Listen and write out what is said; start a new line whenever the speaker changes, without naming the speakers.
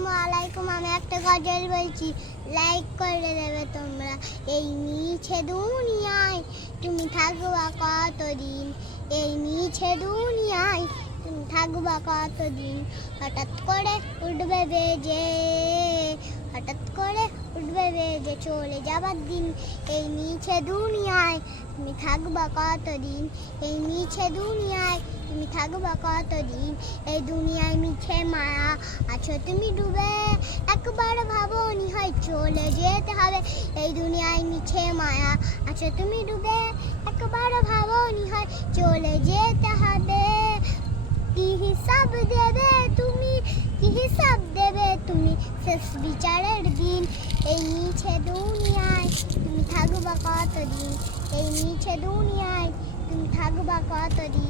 আসসালামু আমি একটা গজল বলছি। লাইক করে দেবে তোমরা। এই মিছে দুনিয়ায় তুমি থাকবা কতদিন? এই মিছে দুনিয়ায় তুমি থাকবা কতদিন? হঠাৎ করে উঠবে বেজে, হঠাৎ করে উঠবে বেজে, চলে যাবার দিন। এই মিছে দুনিয়ায় তুমি থাকবা কতদিন? এই মিছে দুনিয়ায় তুমি থাকবা কতদিন? এই দুনিয়ায় মিছে আছো? তুমি ডুবে একবার ভাবনি হয় চলে যেতে হবে। এই দুনিয়ায় মিছে মায়া আছো। তুমি ডুবে একবার ভাবনি হয় চলে যেতে হবে। কি হিসাব দেবে তুমি? কি হিসাব দেবে তুমি? শেষ বিচারের দিন। এই মিছে দুনিয়ায় তুমি থাকবা কতদিন? এই মিছে দুনিয়ায় তুমি থাকবা কতদিন?